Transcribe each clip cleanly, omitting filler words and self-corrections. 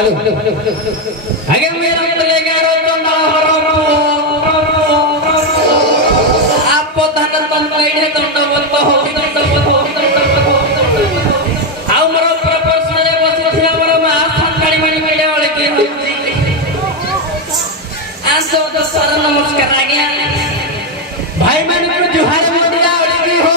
चालू आगे मेरा चलेगा रोजना हरपो आप धन तन कइने दंडवत हो आउ मोर प्रश्न रे बसी थिला मोर मा संगाणी मानी मिले ओले की आंसो तो सर नमस्कार आज्ञा भाई मान को जुहार मोदिया ओले की हो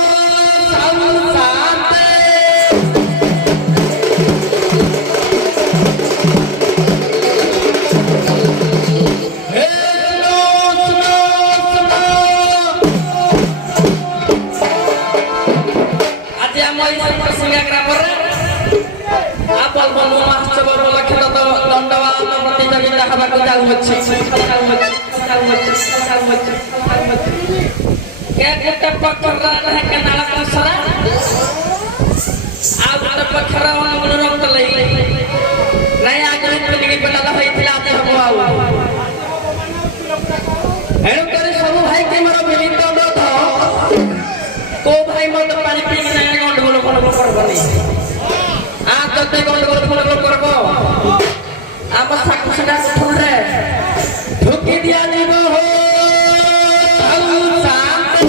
साउ शांति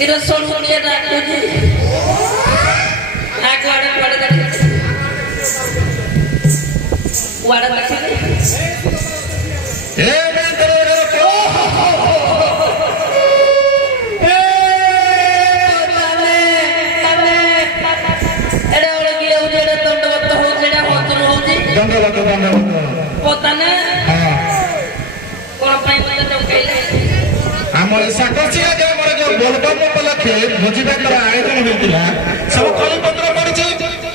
इधर सोनू ने डाकू जी आग वाड़ा पड़े देखे वाड़ा देखे ए मैं तेरे को एड़ा ओले की उजेड़े दंडवत हो जेड़ा होतुर होजी दंडवत पोताने हां कोन पाई मते डकेले ଆମର ସାକୋଚିଆ ଯେ ଆମର ଯୋଉ ବୋଲବମ ଉପଲକ୍ଷେ ଭୋଜି ଭାତର ଆୟୋଜନ ହୋଇଥିଲା ସବୁ କଳିପତ୍ର ପଡ଼ିଛି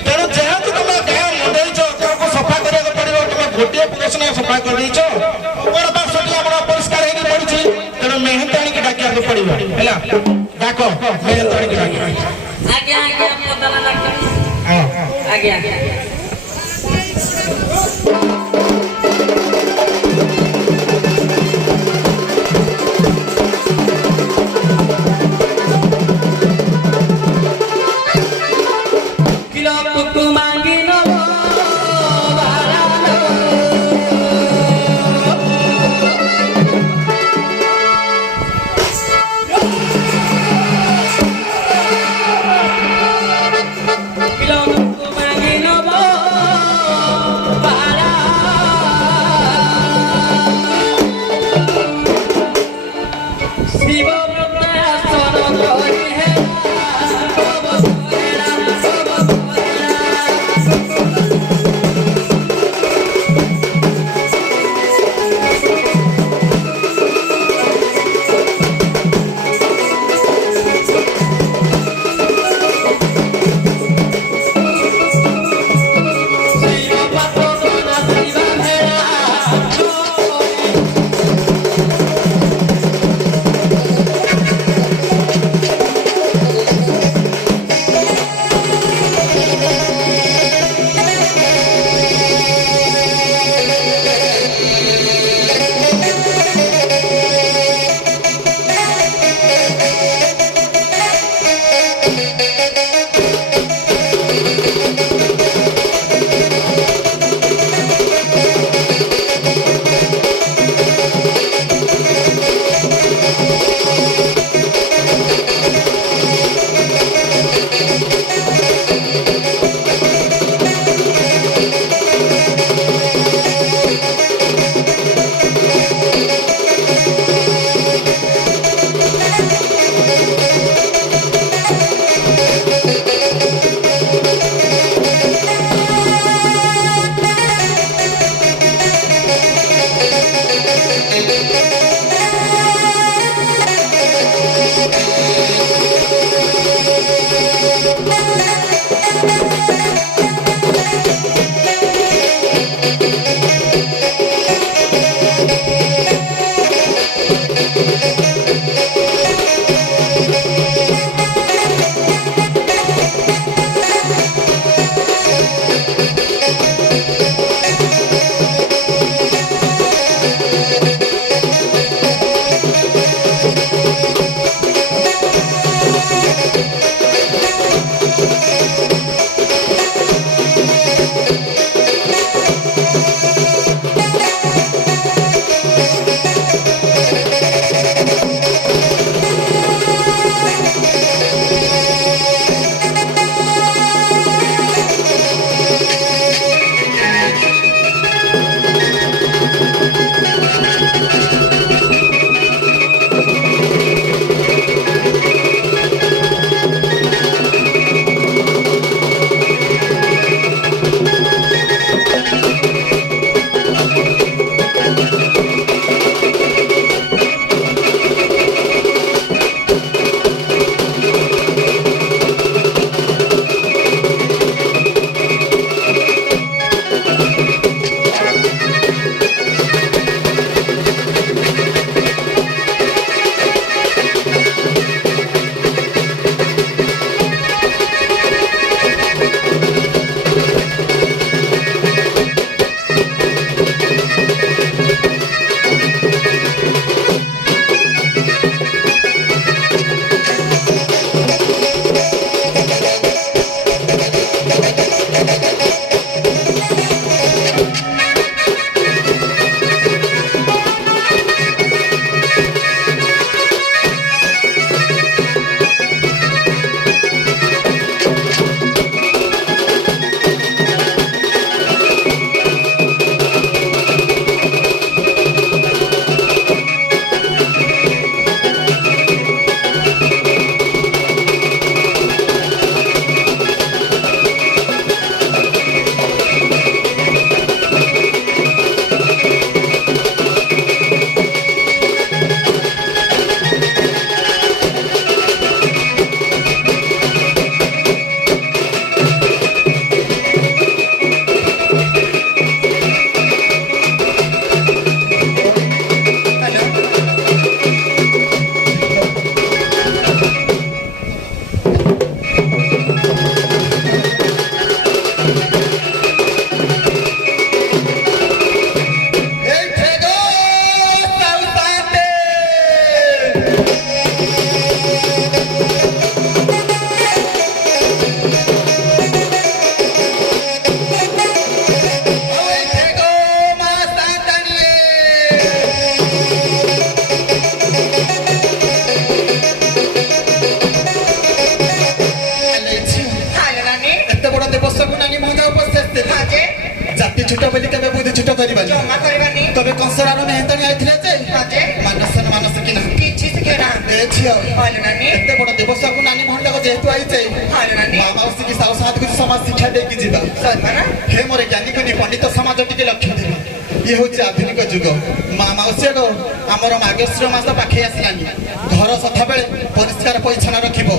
ତେଣୁ ଯେହେତୁ ତମେ ଗାଁ ମଣ୍ଡେଇଛ ତାକୁ ସଫା କରିବାକୁ ପଡ଼ିବ ତମେ ଗୋଟିଏ ପୁରୁଷ ନା ସଫା କରିଦେଇଛ ଉପର ପାର୍ଶ୍ୱଟି ଆମର ଅପରିଷ୍କାର ହେଇକି ପଡ଼ିଛି ତେଣୁ ମେହେନ୍ତ ଆଣିକି ଡାକିବାକୁ ପଡ଼ିବ ହେଲା ଡାକ ମେହେନ୍ତ ଆଣିକି ଡାକ ଆଜ୍ଞା ଆଜ୍ଞା ପଦାନା ଡାକିବି ହଁ ଆଜ୍ଞା para କରିବାନି ଜମା କରିବାନି ତବେ କଂସରାର ମେହେନ୍ତାଣି ଆଇଥିଲେ ଯେ ଅଜେ ମାନସ କି ନା କିଛି ଶିଖେ ନା ଏ ଝିଅ ହଇଲ ନାନି ଏତେ ବଡ଼ ଦେବସ୍ୱାକୁ ନାନୀ ଭଣ୍ଡାକ ଯେହେତୁ ଆଇଛେ ହଇଲ ନାନି ମା ମାଉସୀ କି ସାଉ ସାଥ କିଛି ସମାଜ ଶିକ୍ଷା ଦେଇକି ଯିବା ସରିବା ନା ହେ ମୋର ଜ୍ଞାନୀ ଗୁଣୀ ପଣ୍ଡିତ ସମାଜ ଟିକେ ଲକ୍ଷ୍ୟ ଦେବା ଇଏ ହଉଛି ଆଧୁନିକ ଯୁଗ ମା ମାଉସୀ ଆଗ ଆମର ମାର୍ଗଶିର ମାସ ପାଖେଇ ଆସିଲାନି ଘର ସଦାବେଳେ ପରିଷ୍କାର ପରିଚ୍ଛନ୍ନ ରଖିବ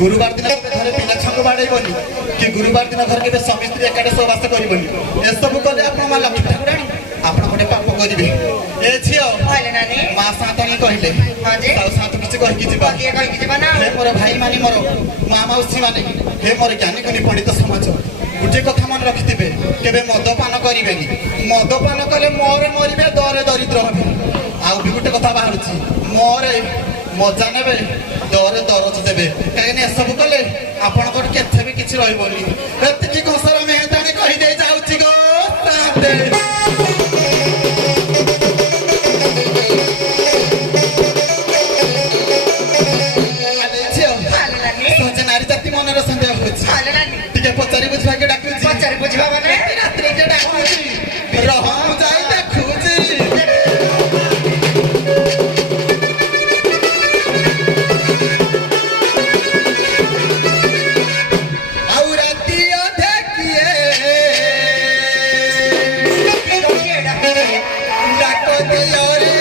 ଗୁରୁବାର ଦିନ କେବେ ଘରେ ପିଲା ଛୁଆଙ୍କୁ ବାଡ଼େଇବନି କି ଗୁରୁବାର ଦିନ ଘରେ କେବେ ସ୍ୱାମୀ ସ୍ତ୍ରୀ ଏକାଠି ସହବାସ କରିବନି ଏସବୁ କଲେ ଆପଣ ମା ଲକ୍ଷ୍ମୀ ଠାକୁରାଣୀ ଆପଣ ଗୋଟେ ପାପ କରିବେ ଏ ଝିଅ ହଇଲ ନାନି ମା ସାନ୍ତାଣୀ କହିଲେ ଅଜେ ଆଉ ସାନ୍ତ କିଛି କହିକି ଯିବା କିଏ କହିକି ଯିବା ନା ହେ ମୋର ଭାଇ ମାନେ ମୋର ମା ମାଉସୀ ମାନେ ହେ ମୋର ଜ୍ଞାନୀ ଗୁଣୀ ପଣ୍ଡିତ ସମାଜ ଗୋଟିଏ କଥା ମନେ ରଖିଥିବେ କେବେ ମଦପାନ କରିବେନି ମଦପାନ କଲେ ମରେ ମରିବେ ଦରେ ଦରିଦ୍ର ହେବେ ଆଉ ବି ଗୋଟେ କଥା ବାହାରୁଛି ମରେ ମଜା ନେବେ ଦରେ ଦରଜ ଦେବେ କାହିଁକିନା ଏସବୁ କଲେ ଆପଣଙ୍କର କେତେ ବି କିଛି ରହିବନି ଏତିକି ଘୋଷର ମେହେନ୍ତାଣୀ କହିଦେଇ ଯାଉଛି ଗୋ ସାନ୍ତେ। ହଇଲ ନାନି ସହଜେ ନାରୀ ଜାତି ମନରେ ସନ୍ଦେହ ହଉଛି ହଇଲ ନାନି ଟିକେ ପଚାରି ବୁଝିବାକେ ଡାକୁଛି ପଚାରି ବୁଝିବା ମାନେ ରାତ୍ରି କିଏ ଡାକୁଛି ରହ ମୁଁ ଯାଇ ଦେଖୁଛି ଆଉ ରାତି ଅଧେ କିଏ କିଏ ଡାକୁଛି ଡାକ ଦିଅ ରେ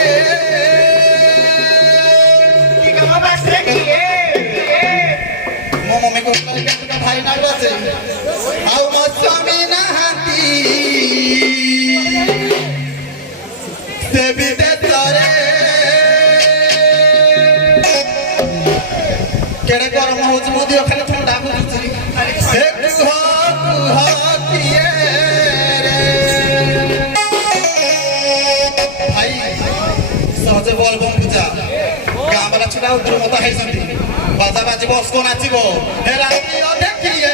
କି କାମ ବାସରେ କିଏ ମୋ ମମି କହୁଥିଲା କେତେଟା ଭାଇ ନାଳୁ ଅଛି ଆଉ ମୋ ସ୍ୱାମୀ ନାହାନ୍ତି ସେ ବିଦେଶରେ କେଡ଼େ ଗରମ ହଉଛି ମୋ ଦେହ ଖାଲି ଥଣ୍ଡା ବୁଝୁଛି ହେ କୁହ କୁହ କିଏ ରେ ଭାଇ ସହଜେ ବୋଲବମ୍ ପୂଜା ଗାଁ ବାଲା ଛୁଟା ଉଦ୍ର ମତ ହେଇଛନ୍ତି ବାଜା ବାଜିବ ଅସ୍କ ନାଚିବ ହେ ରାତି ଅଧେ କିଏ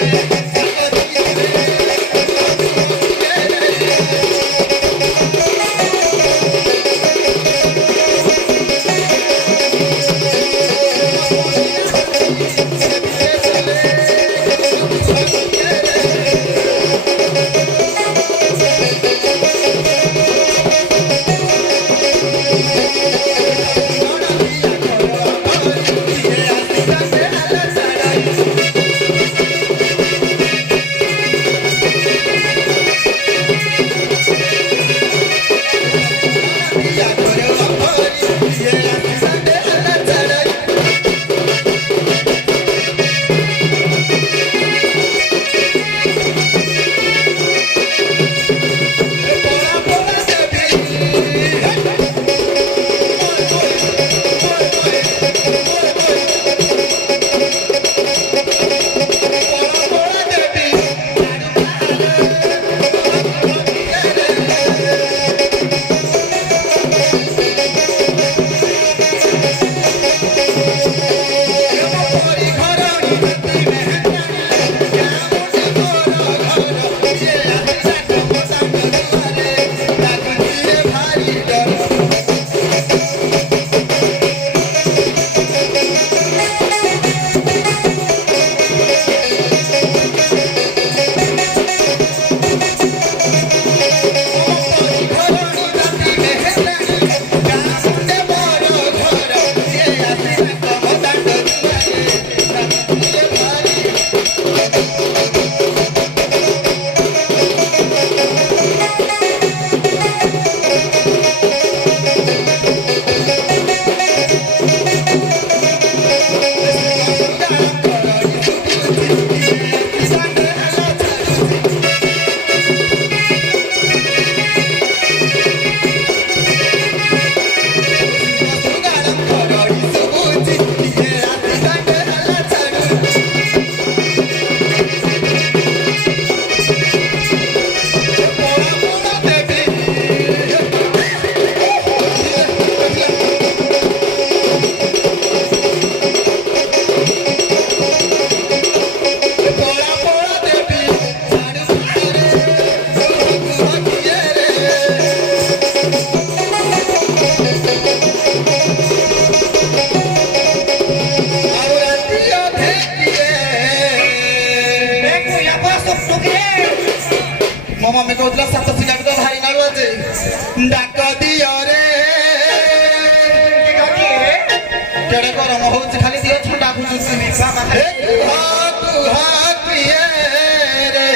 ମୋ ମମି କହୁଥିଲା ସାତ ସିଗାରେଟ ଭାରି ନାଳୁ ଅଛି ডাক দিও রে কেড়ে গরম হଉଛି খালি দিও ଥଣ୍ଡା ବୁଝୁଛି କିଏ ରେ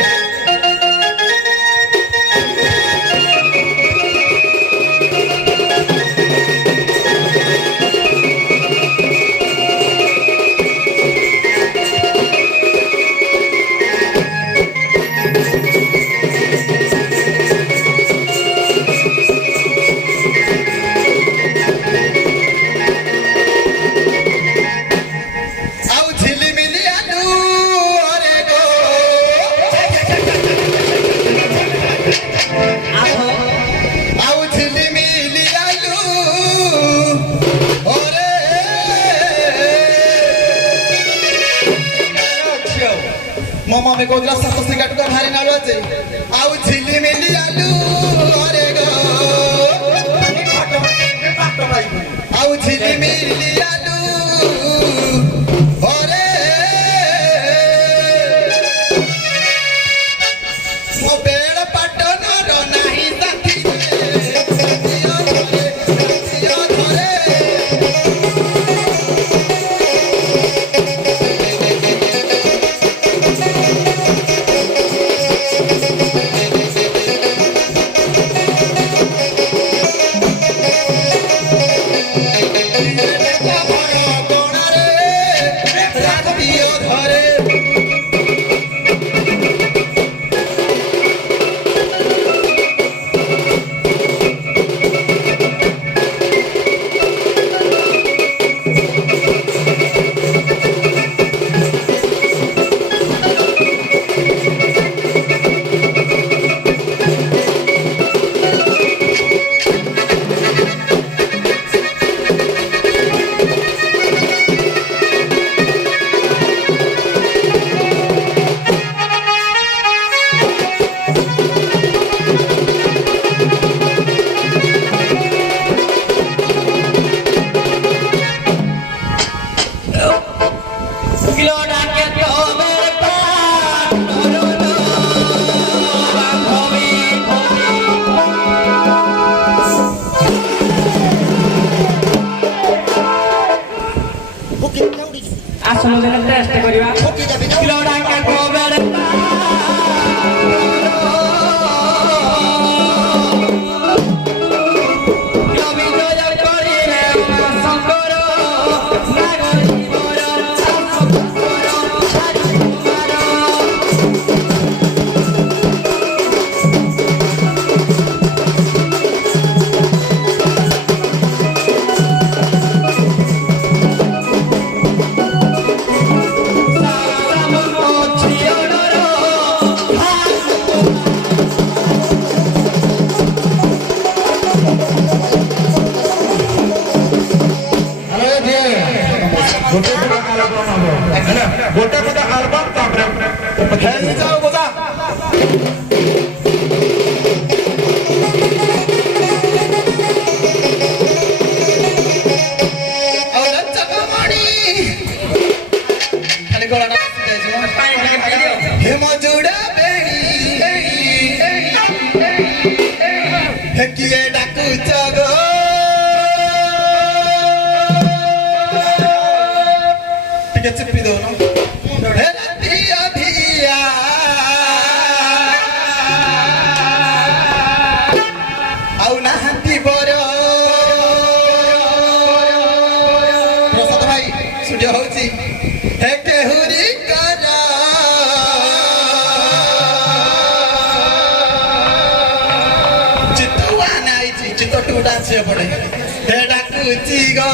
ଆଉ ଝିଲିମିଲି ଆଲୁ ଅରେ ଗୋ ଆଉ ଝିଲିମିଲି ଆଲୁ ଅରେ ମୋ ମମି କହୁଥିଲା ସାତ ସିଗାରେଟ ଭାରି ନାଳୁ ଅଛି ଆଉ ଝିଲିମିଲି ଆଲୁ ଅରେ ଗୋ ଆଉ ଝିଲିମିଲି ଆଲୁ ଅରେ ମୋ ବେଳ ପାଟନର ନାହିଁ ସାଥୀ ଧରେ কিলো ডাকে তোমের পাট নরদ বান্ধবী আসল দিন টেস্ট করিবা কিলো ডাকে তোমের ଗୋଟେ ଗୋଟେ ଆଲବମ୍ ତାପରେ ଖେଳି ଯାଉ ବୋଧା ଖାଲି ଗଳାଟା ହେ ମଜୁଡ଼ା ବେଣୀ ହେ କିଏ ଡାକୁଛ ଗୋ ଟିକେ ଚିପି ଦଉନ ଆଉ ନାହାନ୍ତି ବର ପ୍ରସାଦ ଭାଇ ସୂର୍ଯ୍ୟ ହଉଛି ହେ କେହୁରି କର ଚିତୁଆ ନାଇଛି ଚିତ ଟୁଟା ଝିଅ ପଡେ ହେ ଡାକୁଛି ଗୋ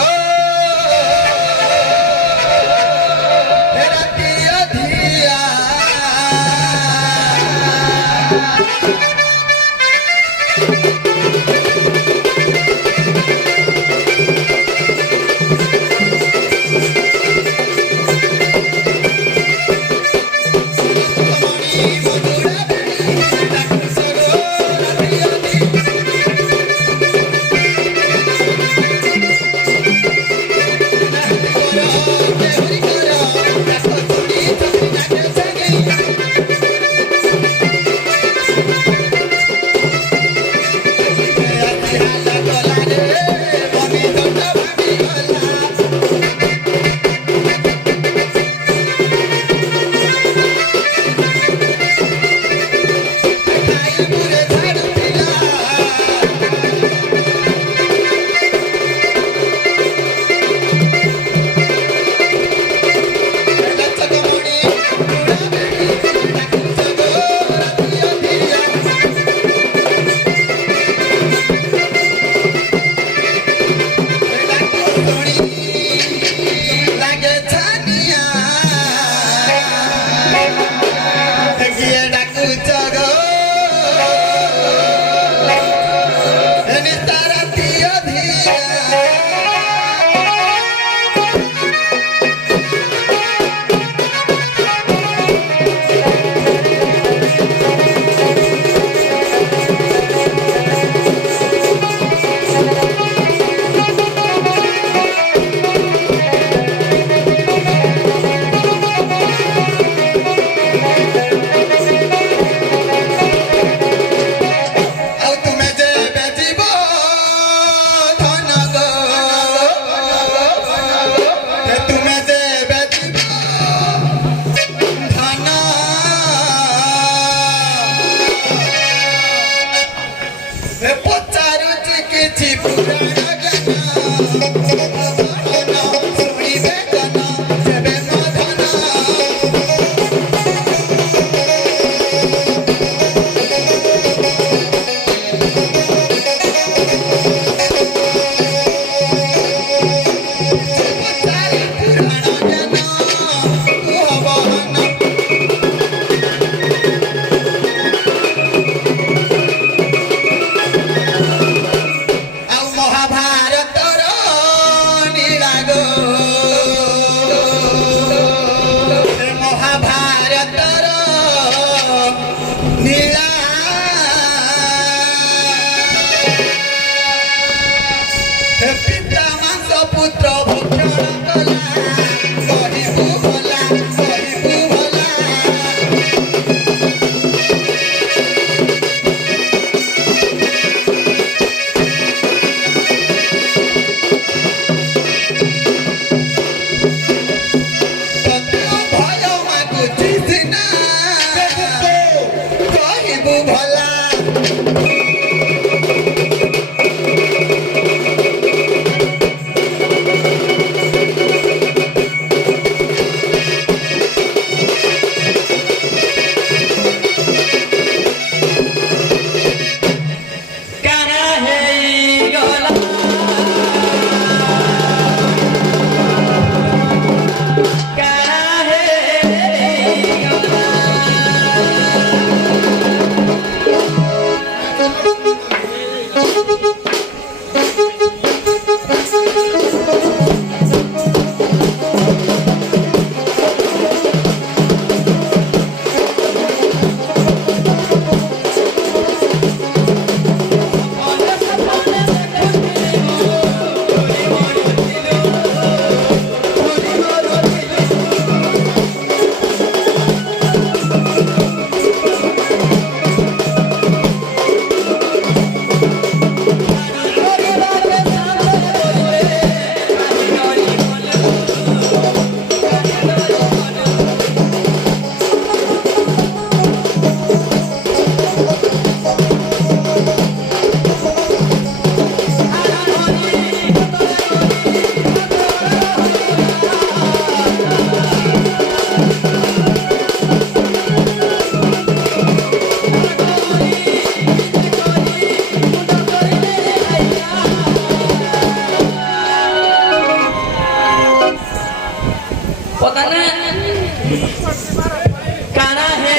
काना है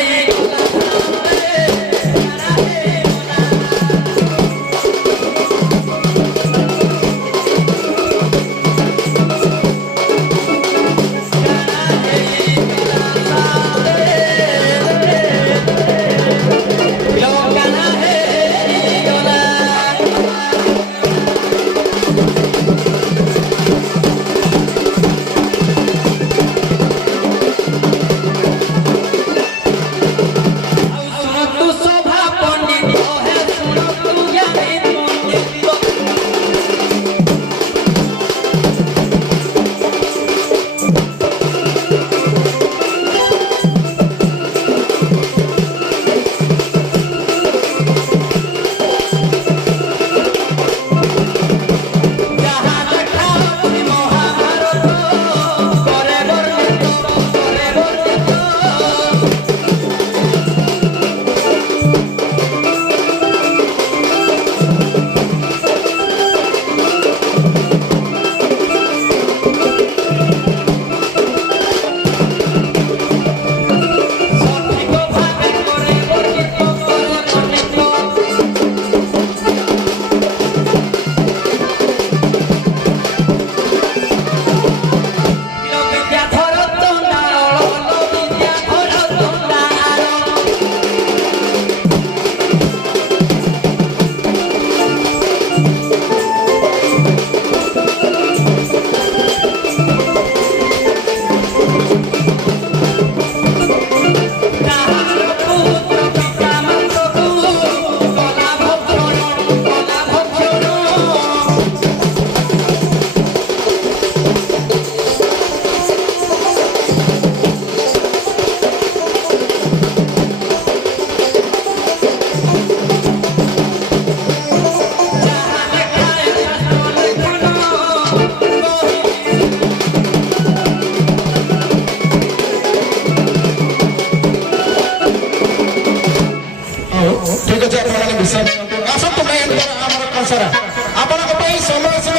ଠିକ ଅଛି ଆପଣମାନେ ବିଶ୍ରାମ ନିଅନ୍ତୁ ଆସନ୍ତୁ ମେନ୍ ଆମର କଂସରା ଆପଣଙ୍କ ପାଇଁ ସମୟ